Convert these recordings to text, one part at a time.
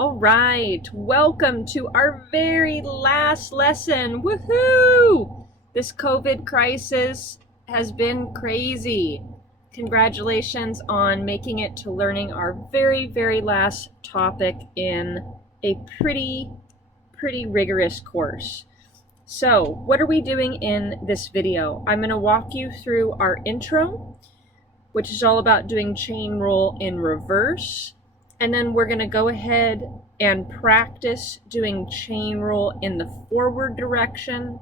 All right, welcome to our very last lesson. Woohoo! This COVID crisis has been crazy. Congratulations on making it to learning our very last topic in a pretty rigorous course. So, what are we doing in this video? I'm going to walk you through our intro, which is all about doing chain rule in reverse. And then we're going to go ahead and practice doing chain rule in the forward direction.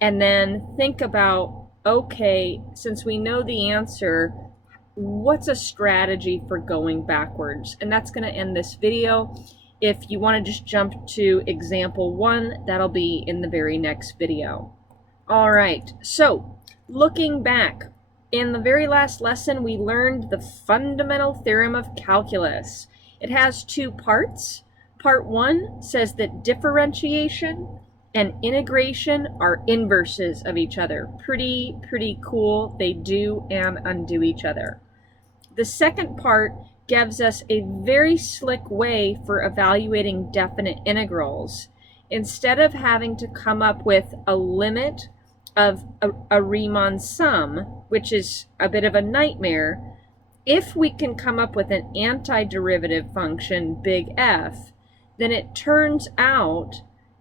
And then think about, okay, since we know the answer, what's a strategy for going backwards? And that's going to end this video. If you want to just jump to example 1, that'll be in the very next video. All right, so looking back, in the very last lesson, we learned the fundamental theorem of calculus. It has 2 parts. Part 1 says that differentiation and integration are inverses of each other. Pretty cool. They do and undo each other. The second part gives us a very slick way for evaluating definite integrals. Instead of having to come up with a limit of a Riemann sum, which is a bit of a nightmare, if we can come up with an antiderivative function, big F, then it turns out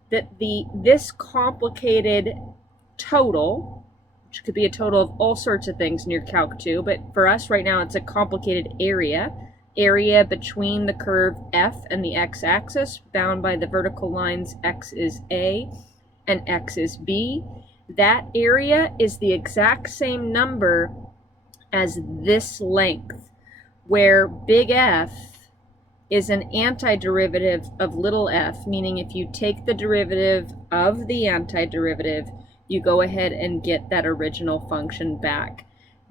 that this complicated total, which could be a total of all sorts of things in your Calc 2, but for us right now it's a complicated area between the curve F and the x-axis, bound by the vertical lines x is A and x is B. That area is the exact same number as this length, where big F is an antiderivative of little f, meaning if you take the derivative of the antiderivative, you go ahead and get that original function back.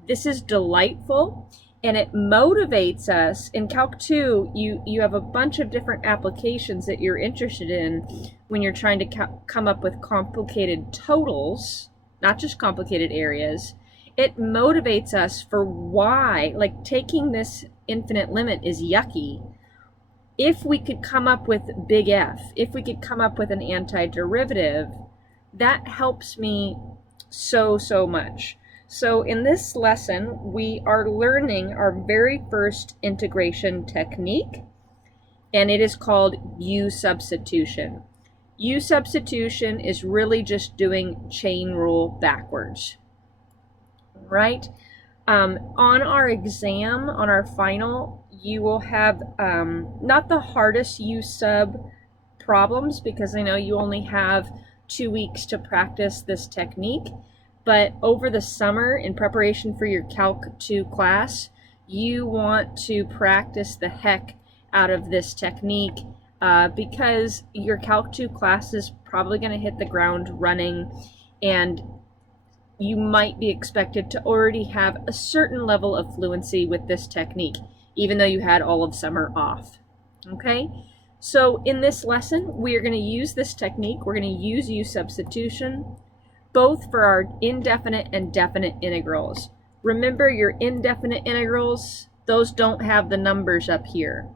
This is delightful, and it motivates us. In Calc 2, you have a bunch of different applications that you're interested in when you're trying to come up with complicated totals, not just complicated areas. It motivates us for why, like taking this infinite limit is yucky. If we could come up with big F, if we could come up with an antiderivative, that helps me so much. So in this lesson, we are learning our very first integration technique, and it is called U substitution. U substitution is really just doing chain rule backwards. Right? On our exam, on our final, you will have not the hardest U sub problems, because I know you only have 2 weeks to practice this technique, but over the summer in preparation for your Calc 2 class, you want to practice the heck out of this technique because your Calc 2 class is probably going to hit the ground running, and you might be expected to already have a certain level of fluency with this technique, even though you had all of summer off. Okay? So in this lesson, we are going to use this technique. We're going to use U substitution, both for our indefinite and definite integrals. Remember, your indefinite integrals, those don't have the numbers up here.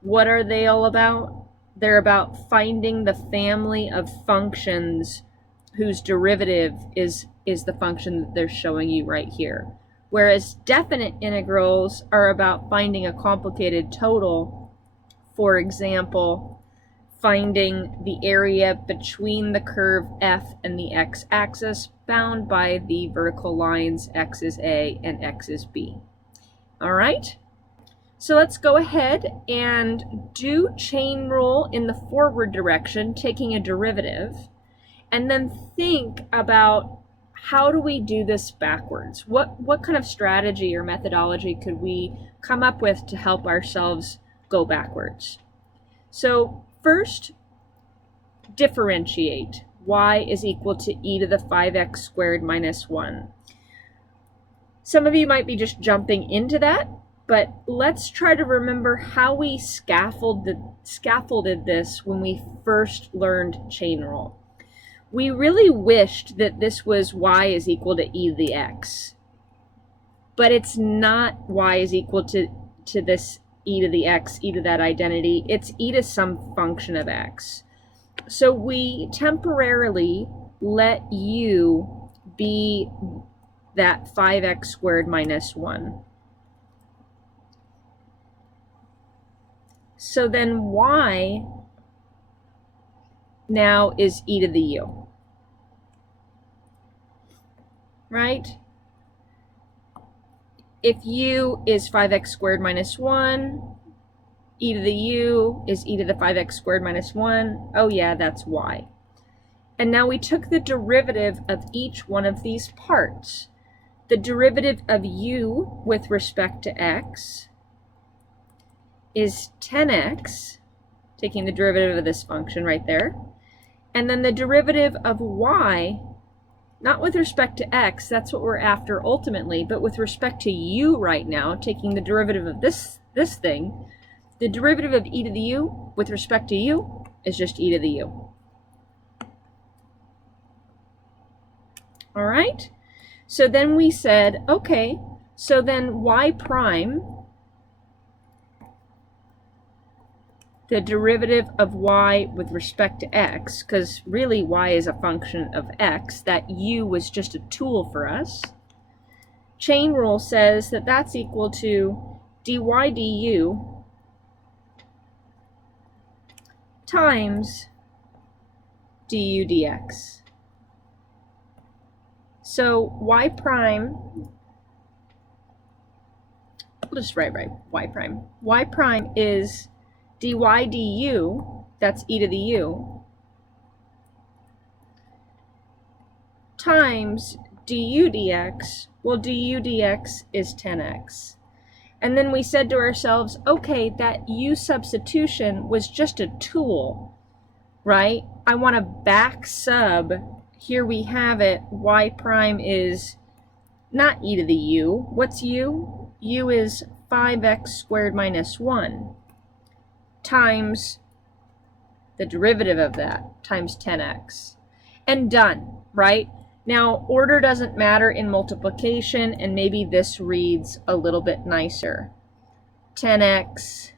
What are they all about? They're about finding the family of functions whose derivative is the function that they're showing you right here. Whereas definite integrals are about finding a complicated total. For example, finding the area between the curve F and the x-axis, bound by the vertical lines x is A and x is B. All right? So let's go ahead and do chain rule in the forward direction, taking a derivative, and then think about, how do we do this backwards? What kind of strategy or methodology could we come up with to help ourselves go backwards? So first, differentiate. Y is equal to e to the 5x squared minus 1. Some of you might be just jumping into that, but let's try to remember how we scaffolded this when we first learned chain rule. We really wished that this was y is equal to e to the x, but it's not y is equal to this e to the x, e to that identity. It's e to some function of x. So we temporarily let u be that 5x squared minus 1. So then y now is e to the u, right? If u is 5x squared minus 1, e to the u is e to the 5x squared minus 1. Oh yeah, that's y. And now we took the derivative of each one of these parts. The derivative of u with respect to x is 10x, taking the derivative of this function right there. And then the derivative of y, not with respect to x, that's what we're after ultimately, but with respect to u right now, taking the derivative of this thing, the derivative of e to the u with respect to u is just e to the u. All right? So then we said, okay, so then y prime, the derivative of y with respect to x, because really y is a function of x, that u was just a tool for us. Chain rule says that that's equal to dy du times du dx. So y prime, we'll just write y prime. Y prime is dy du, that's e to the u, times du dx, well du dx is 10x. And then we said to ourselves, okay, that u substitution was just a tool, right? I want to back sub, here we have it, y prime is not e to the u. What's u? U is 5x squared minus 1 times the derivative of that times 10x. And done, right? Now, order doesn't matter in multiplication, and maybe this reads a little bit nicer. 10x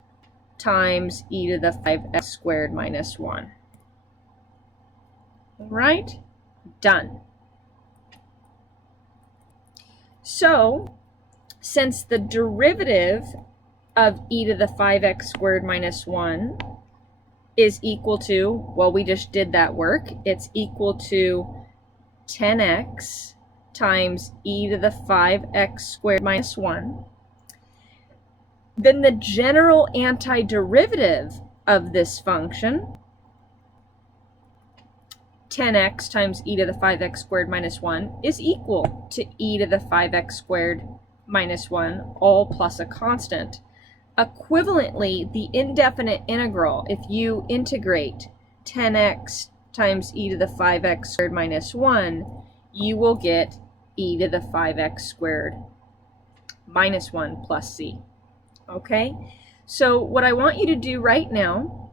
times e to the 5x squared minus 1. All right? Done. So, since the derivative of e to the 5x squared minus 1 is equal to, well, we just did that work, it's equal to 10x times e to the 5x squared minus 1, then the general antiderivative of this function, 10x times e to the 5x squared minus 1, is equal to e to the 5x squared minus 1, all plus a constant. Equivalently, the indefinite integral, if you integrate 10x times e to the 5x squared minus 1, you will get e to the 5x squared minus 1 plus c. Okay? So what I want you to do right now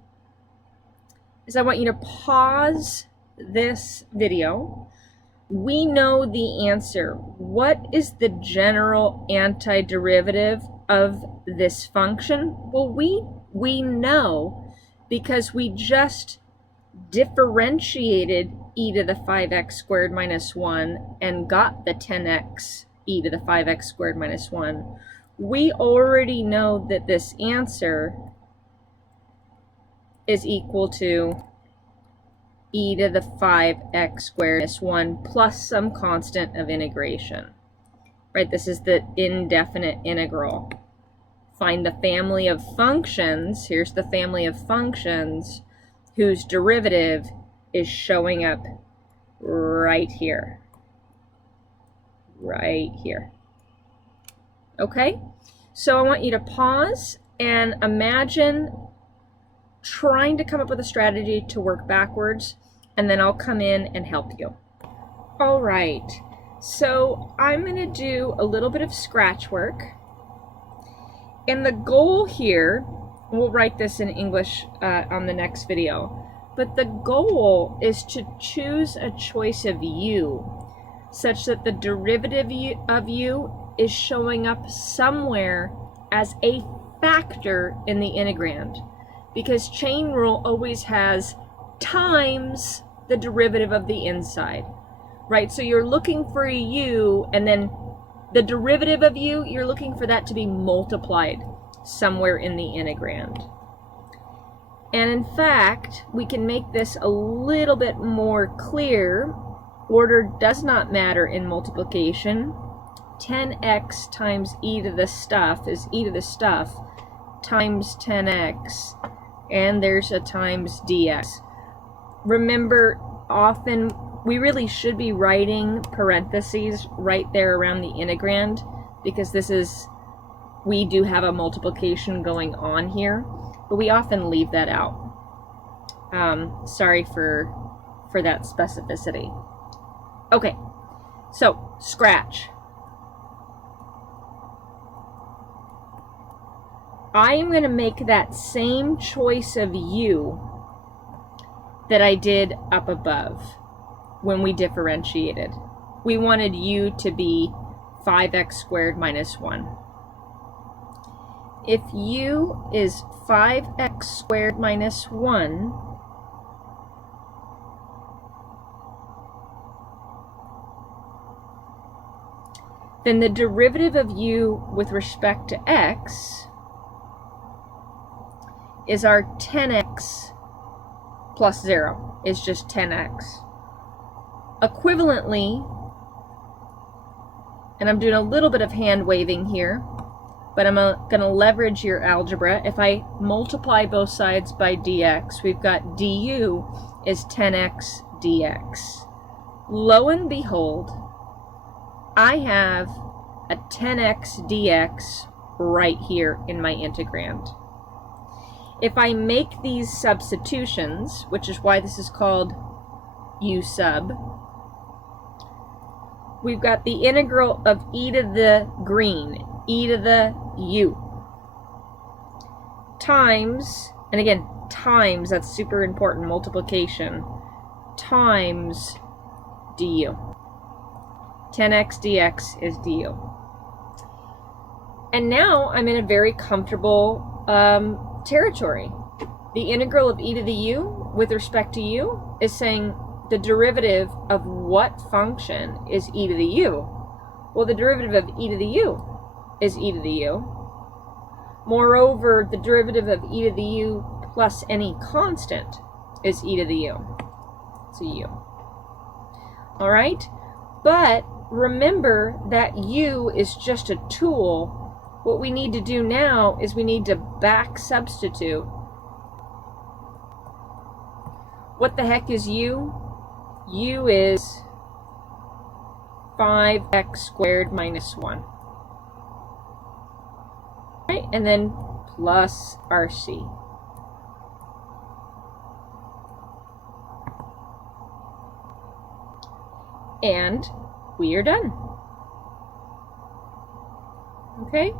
is I want you to pause this video. We know the answer. What is the general antiderivative of this function? Well, we know because we just differentiated e to the 5x squared minus 1 and got the 10x e to the 5x squared minus 1. We already know that this answer is equal to e to the 5x squared minus 1 plus some constant of integration. Right, this is the indefinite integral. Find the family of functions, here's the family of functions whose derivative is showing up right here. Right here. Okay, so I want you to pause and imagine trying to come up with a strategy to work backwards, and then I'll come in and help you. All right, so I'm going to do a little bit of scratch work, and the goal here, we'll write this in English on the next video, but the goal is to choose a choice of u such that the derivative of u is showing up somewhere as a factor in the integrand, because chain rule always has times the derivative of the inside, right? So you're looking for a u, and then the derivative of u, you're looking for that to be multiplied somewhere in the integrand. And in fact, we can make this a little bit more clear. Order does not matter in multiplication. 10x times e to the stuff is e to the stuff times 10x, and there's a times dx. Remember, often we really should be writing parentheses right there around the integrand, because we do have a multiplication going on here, but we often leave that out. Sorry for that specificity. Okay, so scratch. I am going to make that same choice of u that I did up above when we differentiated. We wanted u to be 5x squared minus 1. If u is 5x squared minus 1, then the derivative of u with respect to x is our 10x plus 0, is just 10x. Equivalently, and I'm doing a little bit of hand waving here, but I'm going to leverage your algebra. If I multiply both sides by dx, we've got du is 10x dx. Lo and behold, I have a 10x dx right here in my integrand. If I make these substitutions, which is why this is called u sub, we've got the integral of e to the green, e to the u, times, and again, times, that's super important, multiplication, times du. 10x dx is du. And now I'm in a very comfortable territory. The integral of e to the u with respect to u is saying the derivative of what function is e to the u? Well, the derivative of e to the u is e to the u. Moreover, the derivative of e to the u plus any constant is e to the u. It's a u. All right? But remember that u is just a tool. What we need to do now is we need to back substitute. What the heck is u? U is 5x squared minus 1. Right? And then plus RC. And we are done. Okay?